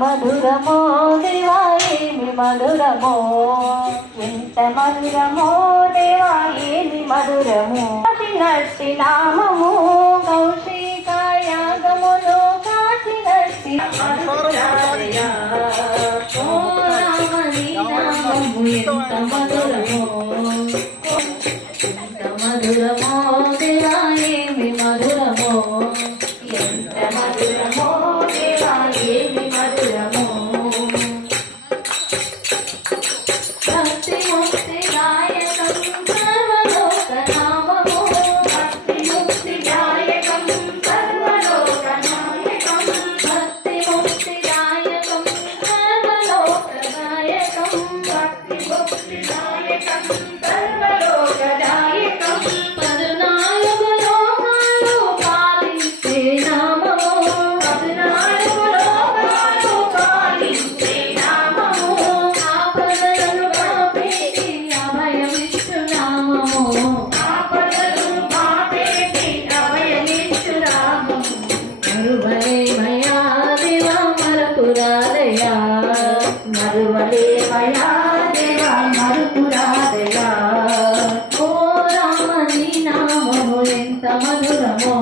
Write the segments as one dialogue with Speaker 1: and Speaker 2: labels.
Speaker 1: మధురమో దేవాయేమి మధురమో ఎంత
Speaker 2: మధురమో దేవాయేమి
Speaker 1: మధురము
Speaker 2: కాశినట్టి నామము
Speaker 1: కౌశిక యాగములో కాశినట్టి నామము ఎంత మధురమో. ఎంత మధురమో దేవాయేమి మధురము మరువలేమయా దేవా మరపురాదయా
Speaker 2: మరువలేమయా దేవా మరుపురాదయా
Speaker 1: ఓ రామ నీ నామము ఎంత మధురమో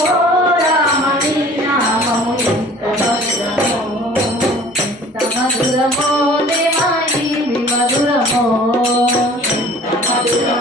Speaker 2: ఓ రామ నీ నామము ఎంత మధురమో
Speaker 1: ఎంత మధురమో దేవా మధురమో
Speaker 2: ఎంత మధురమో